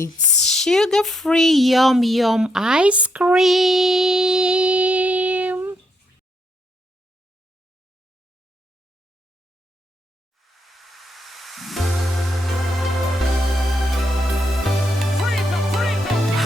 It's sugar-free yum yum ice cream.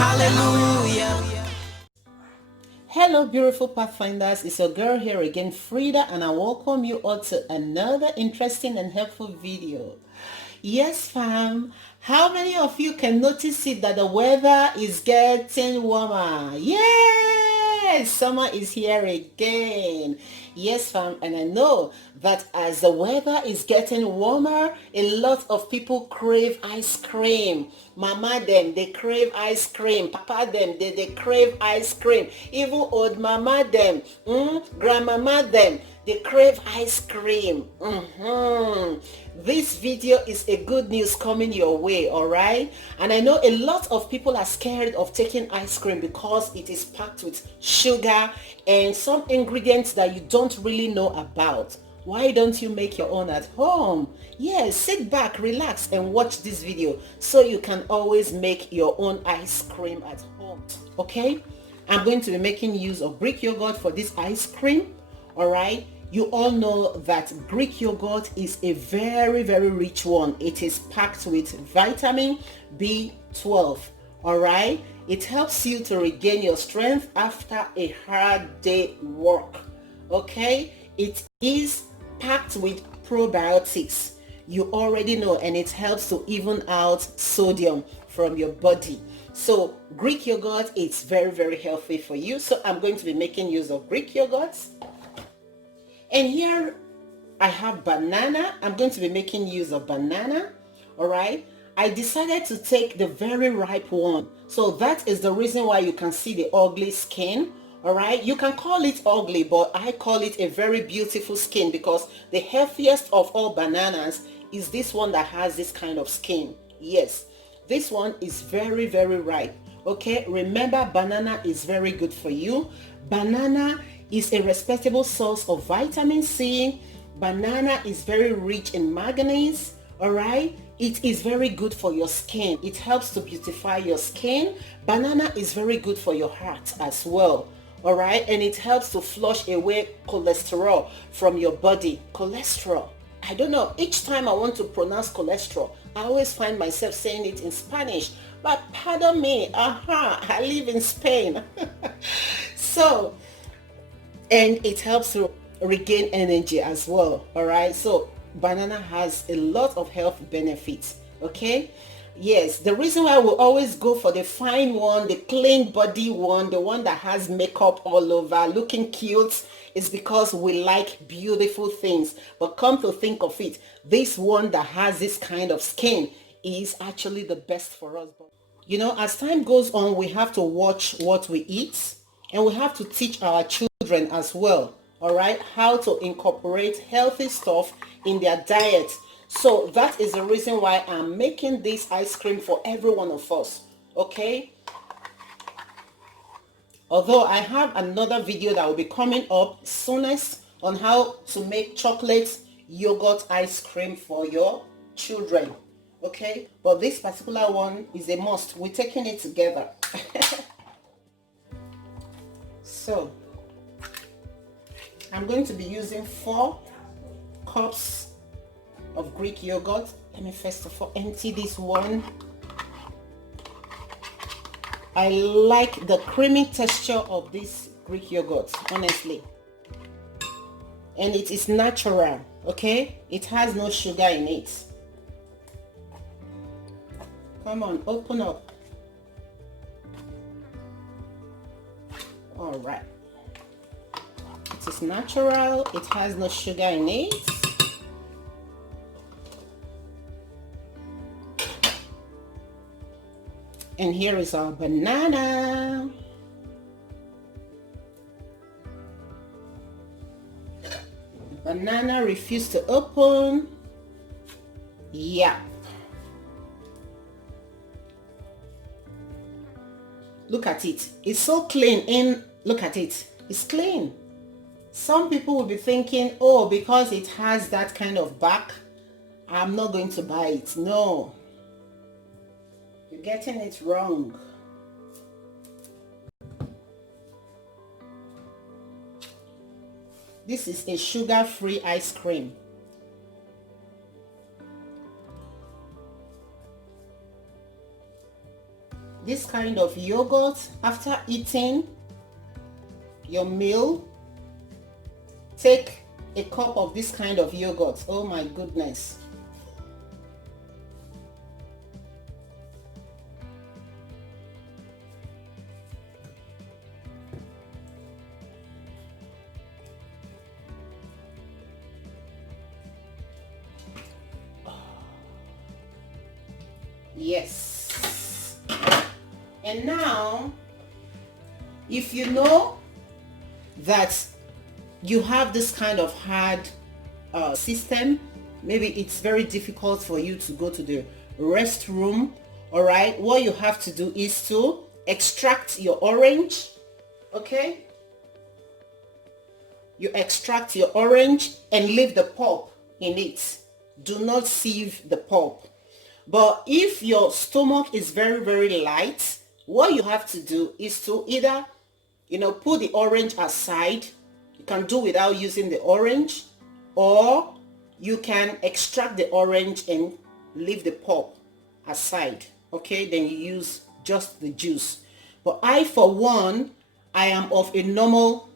Hallelujah. Hello, beautiful pathfinders. It's your girl here again, Frida, and I welcome you all to another interesting and helpful video. Yes, fam. How many of you can notice it that the weather is getting warmer? Yes, summer is here again. Yes, fam. And I know that as the weather is getting warmer, a lot of people crave ice cream. Mama them, they crave ice cream. Papa them, they crave ice cream. Even old mama them, grandmama them, they crave ice cream. This video is a good news coming your way, all right? And I know a lot of people are scared of taking ice cream because it is packed with sugar and some ingredients that you don't really know about. Why don't you make your own at home? Yes, sit back, relax, and watch this video so you can always make your own ice cream at home. Okay? I'm going to be making use of Greek yogurt for this ice cream. All right? You all know that Greek yogurt is a very, very rich one. It is packed with vitamin B12. All right? It helps you to regain your strength after a hard day work. Okay? It is packed with probiotics. You already know, and it helps to even out sodium from your body. So Greek yogurt is very, very healthy for you. So I'm going to be making use of Greek yogurt. And here I have banana. I'm going to be making use of banana. All right. I decided to take the very ripe one. So that is the reason why you can see the ugly skin. All right. You can call it ugly, but I call it a very beautiful skin because the healthiest of all bananas is this one that has this kind of skin. Yes. This one is very, very ripe. Okay. Remember, banana is very good for you. Banana is a respectable source of vitamin C. Banana is very rich in manganese. All right. It is very good for your skin. It helps to beautify your skin. Banana is very good for your heart as well. All right. And it helps to flush away cholesterol from your body. Cholesterol. I don't know. Each time I want to pronounce cholesterol, I always find myself saying it in Spanish. But pardon me. I live in Spain. So, and it helps to regain energy as well. All right, so banana has a lot of health benefits. Okay, yes, the reason why we always go for the fine one, the clean body one, the one that has makeup all over looking cute, is because we like beautiful things. But come to think of it, this one that has this kind of skin is actually the best for us. You know, as time goes on, we have to watch what we eat, and we have to teach our children as well, all right, how to incorporate healthy stuff in their diet. So that is the reason why I'm making this ice cream for every one of us. Okay, although I have another video that will be coming up soonest on how to make chocolate yogurt ice cream for your children. Okay, but this particular one is a must. We're taking it together. So I'm going to be using 4 cups of Greek yogurt. Let me first of all empty this one. I like the creamy texture of this Greek yogurt, honestly. And it is natural, okay? It has no sugar in it. Come on, open up. All right. It is natural. It has no sugar in it. And here is our banana. Banana refused to open. Yeah. Look at it. It's so clean. And look at it. It's clean. Some people will be thinking, oh, because it has that kind of back, I'm not going to buy it. No. getting it wrong. This is a sugar-free ice cream. This kind of yogurt, after eating your meal, take a cup of this kind of yogurt. Oh my goodness. Yes. And now, if you know that you have this kind of hard system, maybe it's very difficult for you to go to the restroom, all right, what you have to do is to extract your orange, okay? You extract your orange and leave the pulp in it. Do not sieve the pulp. But if your stomach is very, very light, what you have to do is to either, put the orange aside. You can do without using the orange, or you can extract the orange and leave the pulp aside. Okay, then you use just the juice. But I, for one, I am of a normal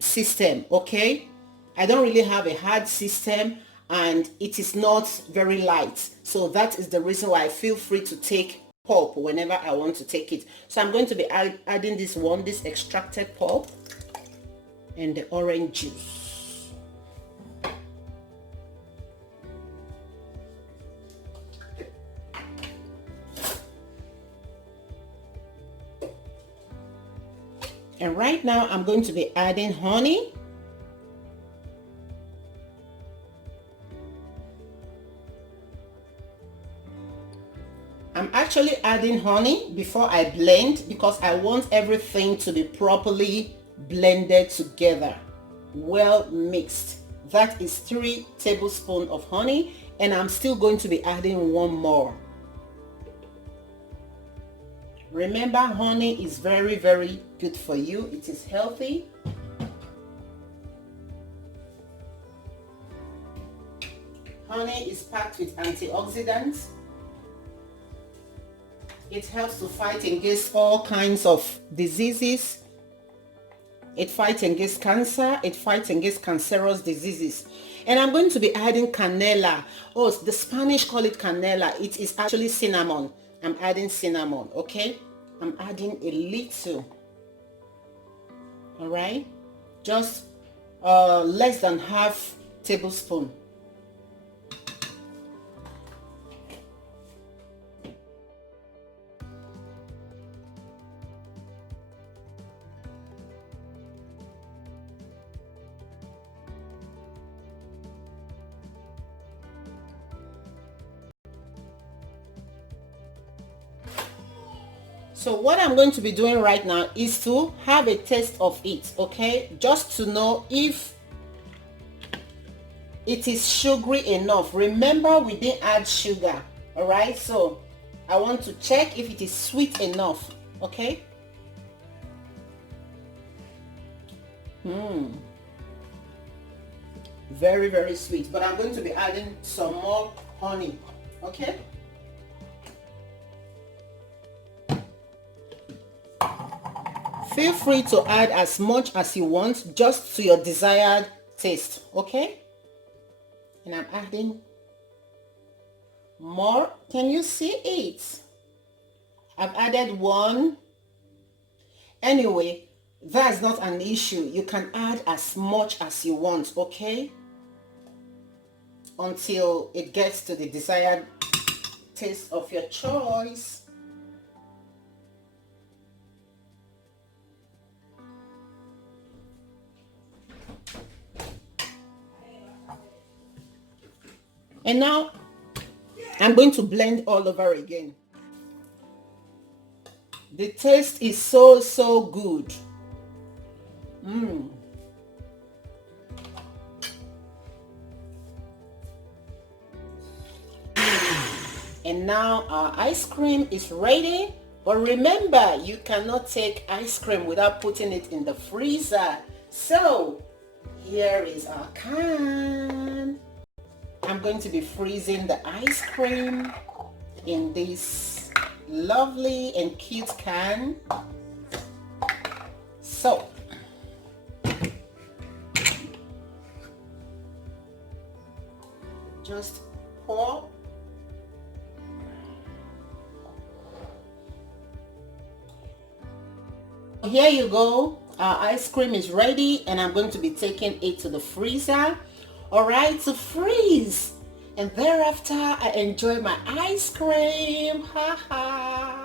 system. Okay, I don't really have a hard system, and it is not very light, so that is the reason why I feel free to take pulp whenever I want to take it. So I'm going to be adding this extracted pulp and the orange juice. And right now I'm going to be adding honey. I'm actually adding honey before I blend because I want everything to be properly blended together, well mixed. That is 3 tablespoons of honey, and I'm still going to be adding one more. Remember, honey is very, very good for you. It is healthy. Honey is packed with antioxidants. It helps to fight against all kinds of diseases. It fights against cancer. It fights against cancerous diseases. And I'm going to be adding canela. Oh, the Spanish call it canela. It is actually cinnamon. I'm adding cinnamon, okay? I'm adding a little. All right? Just less than half tablespoon. So what I'm going to be doing right now is to have a taste of it, okay? Just to know if it is sugary enough. Remember, we didn't add sugar, all right? So I want to check if it is sweet enough, okay? Very, very sweet. But I'm going to be adding some more honey, okay? Feel free to add as much as you want, just to your desired taste, okay? And I'm adding more. Can you see it? I've added one. Anyway, that's not an issue. You can add as much as you want, okay? Until it gets to the desired taste of your choice. And now I'm going to blend all over again. The taste is so, so good. And now our ice cream is ready. But remember, you cannot take ice cream without putting it in the freezer. So here is our can. I'm going to be freezing the ice cream in this lovely and cute can. So just pour. Here you go. Our ice cream is ready and I'm going to be taking it to the freezer. Alright, to freeze. And thereafter I enjoy my ice cream. Ha ha.